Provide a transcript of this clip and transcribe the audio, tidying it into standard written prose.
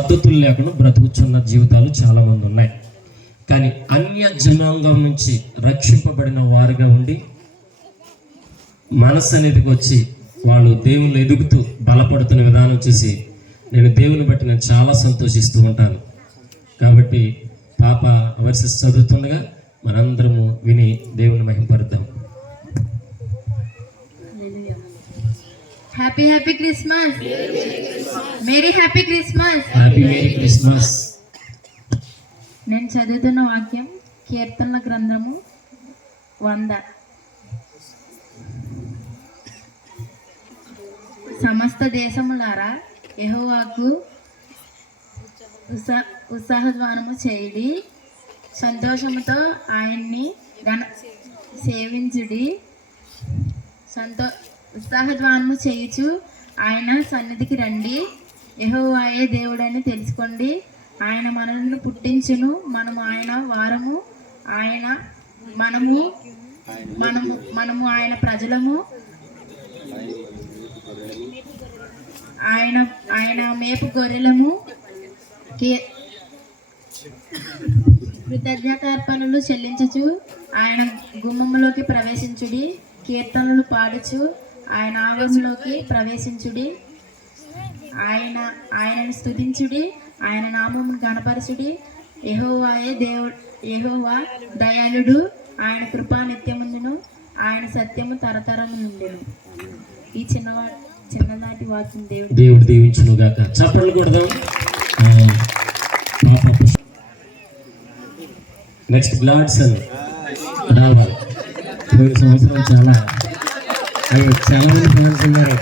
పద్ధతులు లేకుండా బ్రతుకుచున్న జీవితాలు చాలామంది ఉన్నాయి. కానీ అన్య జనాంగం నుంచి రక్షింపబడిన వారుగా ఉండి మనసు అనేదికి వచ్చి వాళ్ళు దేవుళ్ళు ఎదుగుతూ బలపడుతున్న విధానం చూసి నేను దేవుని బట్టి నేను చాలా సంతోషిస్తూ ఉంటాను. కాబట్టి పాప వర్సెస్ చదువుతుండగా మనందరము విని దేవుని మహింపరుద్దాం. Happy happy Christmas, merry happy Christmas, happy merry Christmas. నేను చదువుతున్న వాక్యం కీర్తనల గ్రంథము 100. సమస్త దేశములారా యెహోవాకు ఉత్సాహధ్వానము చేయుడి, సంతోషముతో ఆయన్ని సేవించుడి. ఉత్సాహధ్వానము చేయుచు ఆయన సన్నిధికి రండి. యెహోవాయే దేవుడని తెలుసుకోండి. ఆయన మనల్ని పుట్టించును, మనము ఆయన వారము, మనము ఆయన ప్రజలము, ఆయన మేపు గొర్రెలము. కృతజ్ఞతార్పణలు చెల్లించుచు ఆయన గుమ్మములోకి ప్రవేశించుడి. కీర్తనలు పాడుచు ఆయన ఆవరణలోకి ప్రవేశించుడి. ఆయనను స్తుతించుడి, ఆయన నామమును గణపరచుడి. యెహోవా దయాళుడు, ఆయన కృపా నిత్యముందును, ఆయన సత్యము తరతరము నుండును. ఈ చిన్ననాటి వాక్యం దేవుడు దీవించును గాక. చప్పట్లు కొడదాం. నెక్స్ట్ గ్లాడ్సన్ రావాలి. 7 సంవత్సరాలు చాలా మంది ఫ్యాన్స్ ఉన్నారు.